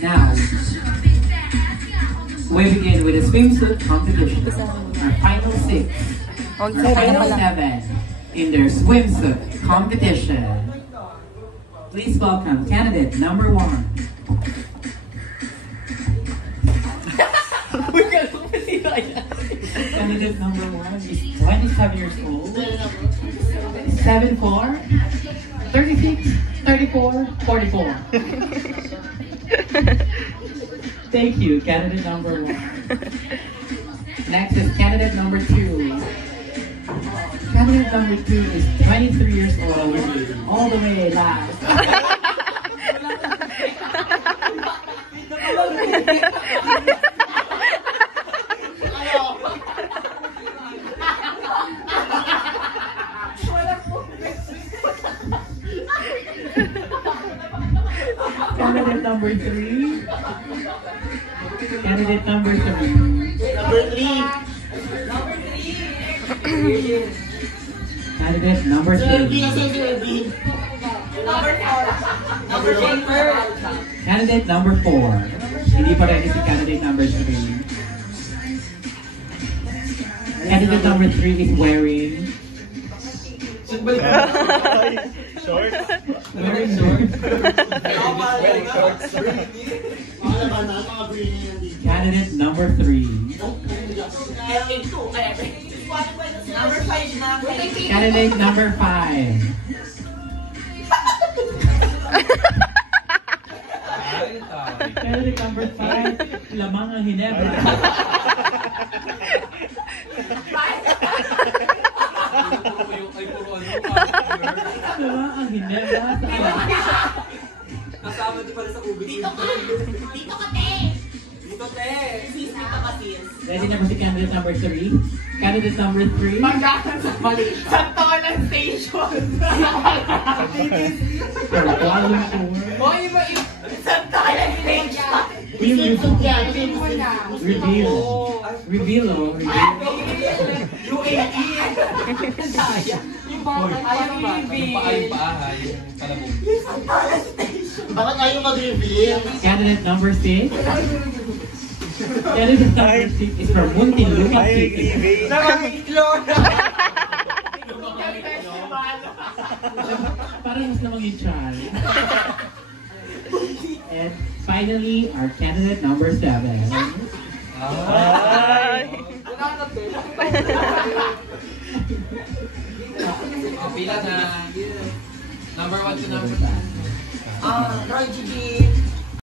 Now, we begin with the swimsuit competition. Our final 6, our final 7 in their swimsuit competition. Please welcome candidate number 1. Candidate number 1 is 27 years old. 74, 36, 34, 44. Thank you, candidate number 1. Next is candidate number 2. Candidate number 2 is 23 years old, all the way last. Candidate number 3. Candidate number 3. Number 3. Candidate number 3. Number 4. Candidate number 4. Hindi pa ready si candidate number 3. Candidate number 3 is wearing Short. wearing shorts. Candidate number 3. Candidate number 5. Candidate number 5, lamang ang Hinebra. Lamang ang Hinebra sa Kasama din pala sa ubig. Dito ka! Dito ka, te! Dito, te! Sis, dito ka, sis. Ready na ba si candidate number 3? Candidate number 3. Magkakaroon sa Malaysia. Sa Tolan Station. Kuala Lumpur. Hoy, sa Tolan Station. Reveal. Reveal, oh. UAE. Yung bakit ayaw Paay paahay, kalabog. Sa Tolan Station. Bakit ayaw mag-reveal? Candidate number 6. Candidate number 6 is from Muntinlupa City. Nakakaitlog. Parang mas namang yung char. And finally, our candidate number 7. Pila na number 1 to number 2. Roy Gigi.